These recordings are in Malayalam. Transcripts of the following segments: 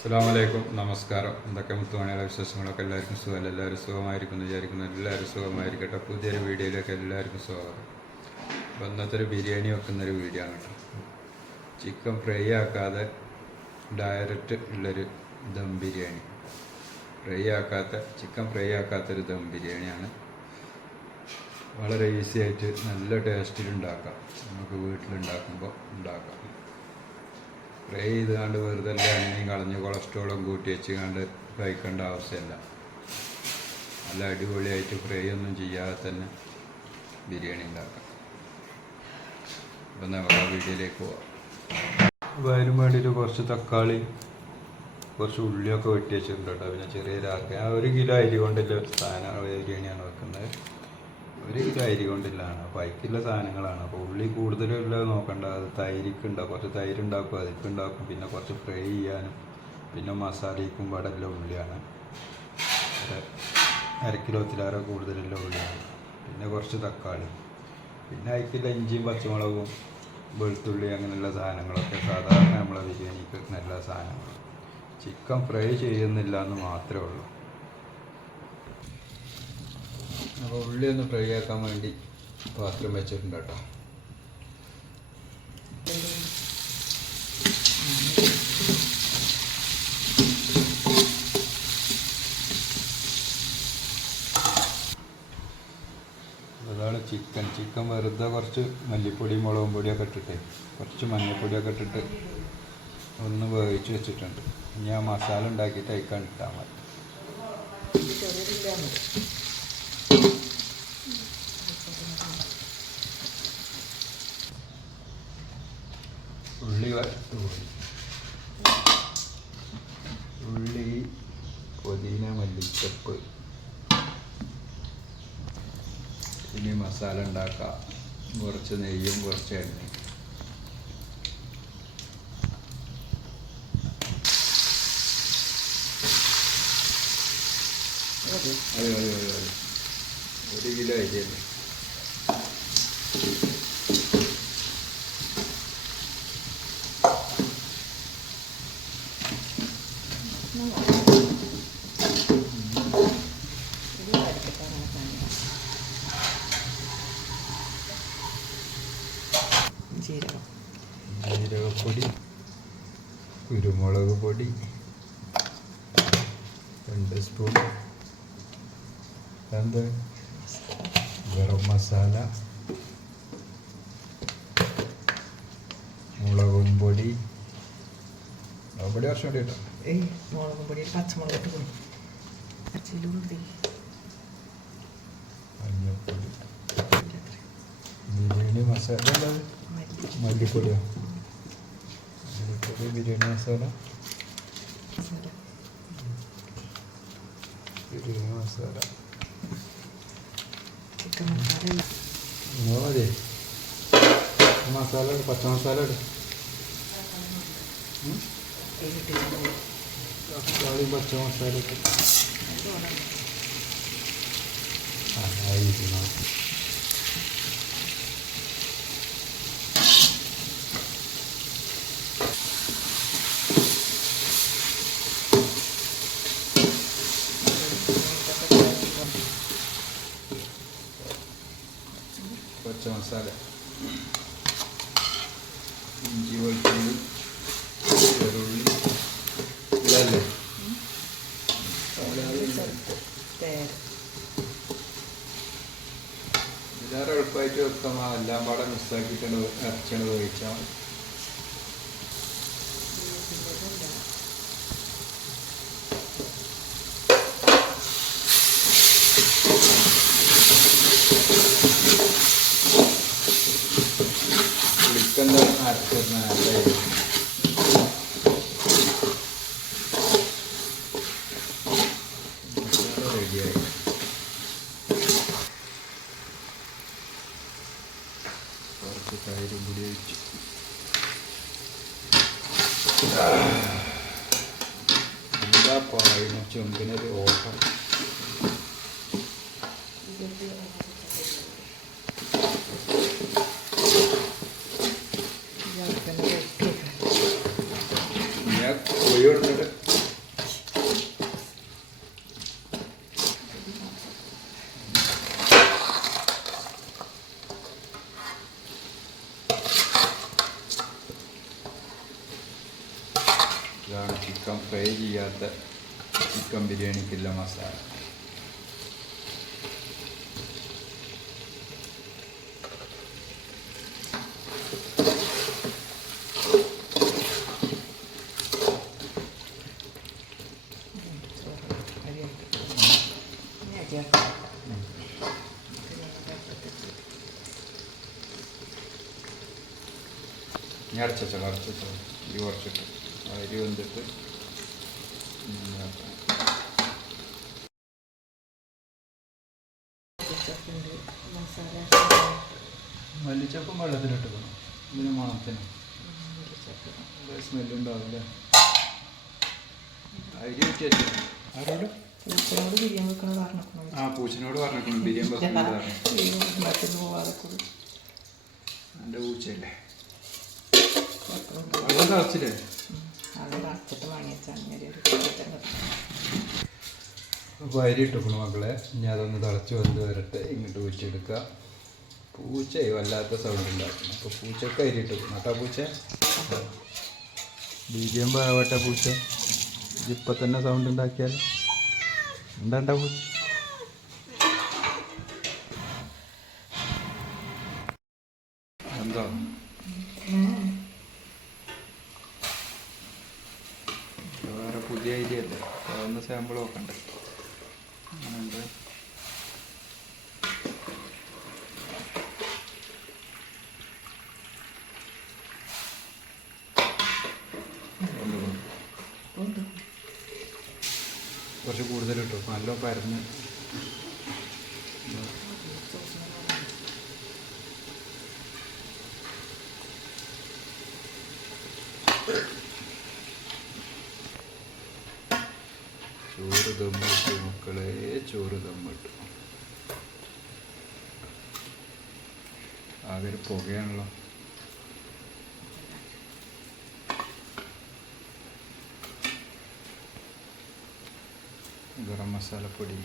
അസ്സാമലൈക്കും നമസ്കാരം. എന്തൊക്കെ മുത്തുമണിയുടെ വിശേഷങ്ങളൊക്കെ? എല്ലാവർക്കും സുഖമല്ല എല്ലാവരും സുഖമായിരിക്കുന്നു വിചാരിക്കുന്നു. എല്ലാവരും സുഖമായിരിക്കട്ടെ. പുതിയൊരു വീഡിയോയിലേക്ക് എല്ലാവർക്കും സ്വാഗതം. അപ്പോൾ ഇന്നത്തെ ഒരു ബിരിയാണി വെക്കുന്നൊരു വീഡിയോ ആണ് കേട്ടോ. ചിക്കൻ ഫ്രൈ ആക്കാതെ ഡയറക്റ്റ് ഉള്ളൊരു ദം ബിരിയാണി. ഫ്രൈ ആക്കാത്ത ചിക്കൻ ഫ്രൈ ആക്കാത്തൊരു ദം ബിരിയാണിയാണ്. വളരെ ഈസി ആയിട്ട് നല്ല ടേസ്റ്റിൽ ഉണ്ടാക്കാം. നമുക്ക് വീട്ടിലുണ്ടാക്കുമ്പോൾ ഉണ്ടാക്കാം. ഫ്രൈ ചെയ്ത് കണ്ട് വെറുതെ എണ്ണയും കളഞ്ഞ് കൊളസ്ട്രോളും കൂട്ടി വെച്ച് കണ്ട് കഴിക്കേണ്ട ആവശ്യമില്ല നല്ല അടിപൊളിയായിട്ട് ഫ്രൈ ഒന്നും ചെയ്യാതെ തന്നെ ബിരിയാണി ഉണ്ടാക്കാം. അപ്പം നമുക്ക് ആ വീഡിയോയിലേക്ക് പോവാം. അതിന് വേണ്ടിയിട്ട് കുറച്ച് തക്കാളി കുറച്ച് ഉള്ളിയൊക്കെ വെട്ടി വെച്ചിട്ടുണ്ട് കേട്ടോ. പിന്നെ ചെറിയ രാക്ക. ഒരു കിലോ അരി കൊണ്ടുള്ള സാധനം ബിരിയാണിയാണ് വെക്കുന്നത്. ഒരു തൈര് കൊണ്ടില്ലാണ് അപ്പോൾ അതിക്കുള്ള സാധനങ്ങളാണ്. അപ്പോൾ ഉള്ളി കൂടുതലുള്ള നോക്കണ്ട. അത് തൈരിക്ക് ഉണ്ടാവും കുറച്ച് തൈര് ഉണ്ടാക്കും അതിക്ക് ഉണ്ടാക്കും. പിന്നെ കുറച്ച് ഫ്രൈ ചെയ്യാനും പിന്നെ മസാലയ്ക്കും പാടെല്ല ഉള്ളിയാണ്. അര കിലോത്തിലേറെ കൂടുതലുള്ള ഉള്ളിയാണ്. പിന്നെ കുറച്ച് തക്കാളി. പിന്നെ അതിക്കുള്ള ഇഞ്ചിയും പച്ചമുളകും വെളുത്തുള്ളി അങ്ങനെയുള്ള സാധനങ്ങളൊക്കെ സാധാരണ നമ്മളെ ബിരിയാണിക്ക് നല്ല സാധനങ്ങൾ ചിക്കൻ ഫ്രൈ ചെയ്യുന്നില്ല എന്ന് മാത്രമേ ഉള്ളൂ. അപ്പോൾ ഉള്ളി ഒന്ന് ഫ്രൈ ആക്കാൻ വേണ്ടി പാത്രം വെച്ചിട്ടുണ്ട് കേട്ടോ. ചിക്കൻ ചിക്കൻ വെറുതെ കുറച്ച് മല്ലിപ്പൊടിയും മുളകും പൊടിയൊക്കെ ഇട്ടിട്ട് കുറച്ച് മഞ്ഞൾപ്പൊടിയൊക്കെ ഇട്ടിട്ട് ഒന്ന് വേവിച്ച് വെച്ചിട്ടുണ്ട്. ഇനി ആ മസാല ഉണ്ടാക്കിയിട്ട് അയക്കാൻ ഇട്ടാൽ മതി ഉള്ളി വ- ഉള്ളി പുതിന മല്ലിച്ചപ്പ് ഇനി മസാല ഉണ്ടാക്കാം. കുറച്ച് നെയ്യും കുറച്ച് എണ്ണയും. അതെ അതെ അതെ അതെ ഒരു കിലോ അരിയല്ലേ കുരുമുളക് പൊടി രണ്ട് സ്പൂൺ രണ്ട് ഗരം മസാല. മുളകും പൊടി. മുളക് പൊടി കുറച്ചും കൂടി കേട്ടോ. ഏയ് മുളകും പൊടി പച്ചമുളക് ഇട്ട് പോയി പച്ചയിലുള്ളി മഞ്ഞൾപ്പൊടി ബിരിയാണി മസാല മല്ലിപ്പൊടിയോ? മല്ലിപ്പൊടി ബിരിയാണി മസാല. ബിരിയാണി മസാല. മതി. മസാല പച്ച മസാല? തക്കാളി പച്ച മസാല ഇട്ട്. ആ, ആയിരിക്കണം. പച്ച മസാല ഇഞ്ചി വെളുത്തുള്ളി ചെറുള്ളി ഇതല്ലേ? ഇതിലേറെ എളുപ്പമായിട്ട് വെക്കാം എല്ലാം പാടെ മിക്സാക്കിയിട്ടാണ് ഇറച്ചിയാണ് വേവിച്ചാൽ മതി പുളിക്കെന്താ അരച്ചിരുന്ന നല്ല റെഡിയായി കുറച്ച് തൈരും കൂടി ഒഴിച്ചു എന്താ പറയുന്നു ചെമ്പിനൊരു ഓട്ടം ഞാൻ കോഴി കൊണ്ടിട്ട് ഇതാണ് ചിക്കൻ ഫ്രൈ ചെയ്യാത്ത ചിക്കൻ ബിരിയാണിക്കുള്ള മസാല ചോറ് അരിയായിട്ട് ഇനി അരിയാക്കാം ഞാൻ അടച്ചോ അടച്ചോ അരി കുറച്ചിട്ട് അരി വന്നിട്ട് ഉച്ചക്കുണ്ട് വെള്ളത്തിലിട്ട് വേണം ഇതിന് മണത്തിന്. സ്മെല്ലുണ്ടാവില്ലേ അരി ഊറ്റി വെച്ചു ആരോട്? പൂച്ചനോട് ബിരിയാണി പറഞ്ഞിട്ടുണ്ട് ആ പൂച്ചനോട് പറഞ്ഞിട്ടുണ്ട് ബിരിയാണി വെക്കുന്നത് പോവാതെ എന്റെ പൂച്ചയല്ലേ. വെള്ളം തിളച്ചില്ലേ? അപ്പോൾ അരി ഇട്ടുക്കണം മക്കളെ. ഇനി അതൊന്ന് തിളച്ച് വന്ന് വരട്ടെ. ഇങ്ങോട്ട് എടുക്കുക പൂച്ചയായി വല്ലാത്ത സൗണ്ട് ഉണ്ടാക്കണം അപ്പോൾ പൂച്ചക്ക് അരി ഇട്ടുക്കണം കേട്ടോ പൂച്ച? ബീജം പാവട്ട പൂച്ച. ഇപ്പം തന്നെ സൗണ്ട് ഉണ്ടാക്കിയാൽ എന്താ പൂച്ച എന്താ? പുതിയ ഐഡിയ അല്ലേ? ഒന്ന് സാമ്പിൾ നോക്കണ്ടേ. കുറച്ച് കൂടുതൽ കിട്ടും നല്ല പരന്ന്. ചോറ് ദമ്മിട്ടു മക്കളെ ചോറ് ദമ്മിട്ടു ആകെ ഒരു പുകയാണല്ലോ. ഗരം മസാലപ്പൊടി.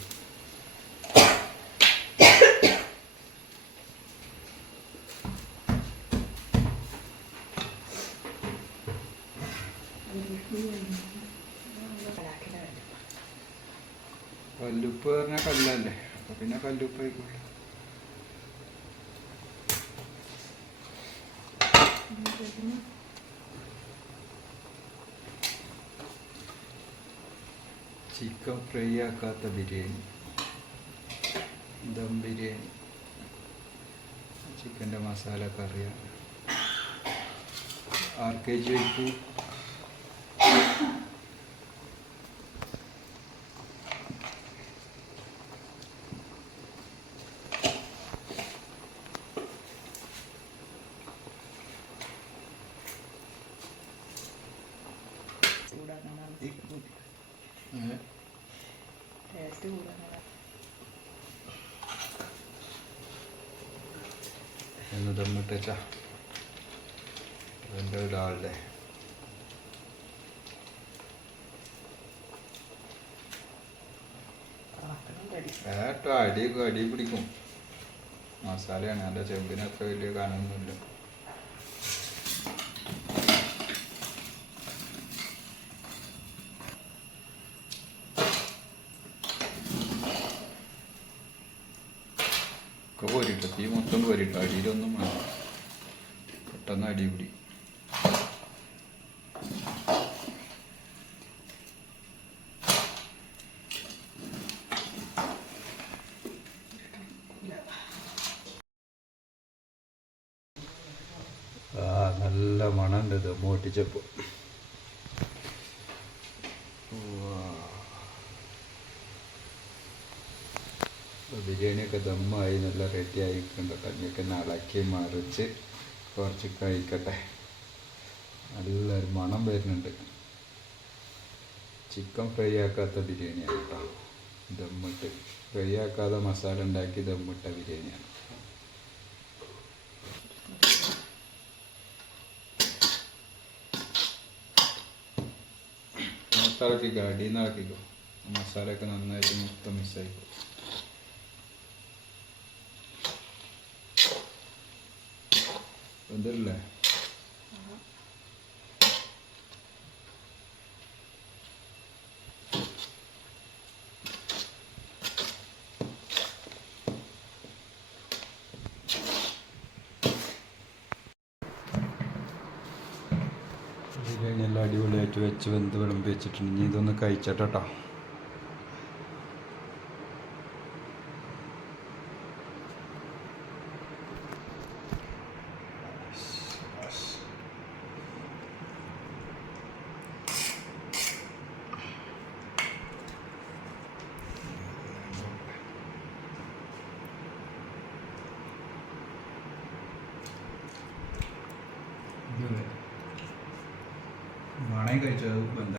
കല്ലുപ്പ് പറഞ്ഞാൽ കല്ലല്ലേ അപ്പൊ പിന്നെ കല്ലുപ്പ് ആയിക്കോട്ടെ ചിക്കൻ ഫ്രൈ ആക്കാത്ത ബിരിയാണി ദം ബിരിയാണി ചിക്കന്റെ മസാല കറിയാണ് ആർ കെ ജി വയ്ക്കൂ എന്ന് ദമ്മിട്ടച്ച അതിന്റെ ഒരാളുടെ. ഏട്ടോ അടി അടി പിടിക്കും. മസാലയാണ് എന്റെ ചെമ്പിനൊക്കെ അത്ര വലിയ കനമൊന്നുമില്ല തീ മൊത്തം വരിട്ടോ അടിയിലൊന്നും വേണ്ട. പെട്ടെന്ന് അടിപിടി നല്ല മണം ഇത്. മോട്ടിച്ചപ്പോൾ ബിരിയാണിയൊക്കെ ദമ്മായി നല്ല റെഡി ആയിട്ടുണ്ട്. കഞ്ഞിയൊക്കെ ഇളക്കി മറിച്ച് കുറച്ച് കഴിക്കട്ടെ. നല്ലൊരു മണം വരുന്നുണ്ട്. ചിക്കൻ ഫ്രൈ ആക്കാത്ത ബിരിയാണിയാണ് കേട്ടോ ദമ്മിട്ട്. ഫ്രൈ ആക്കാതെ മസാല ഉണ്ടാക്കി ദമ്മിട്ട ബിരിയാണിയാണ്. മൊത്തം ഇളക്കിക്കോ അടിയിൽ നിന്ന് ഇളക്കിക്കോ മസാലയൊക്കെ നന്നായിട്ട് മൊത്തം മിസ്സായിക്കോ വെന്തല്ലേ കഴിഞ്ഞെല്ലാം അടിപൊളിയായിട്ട് വെച്ച് വെന്ത് വിളമ്പി വെച്ചിട്ടുണ്ട്. ഇനി ഇതൊന്ന് കഴിച്ചോട്ടോ 可以觉得的。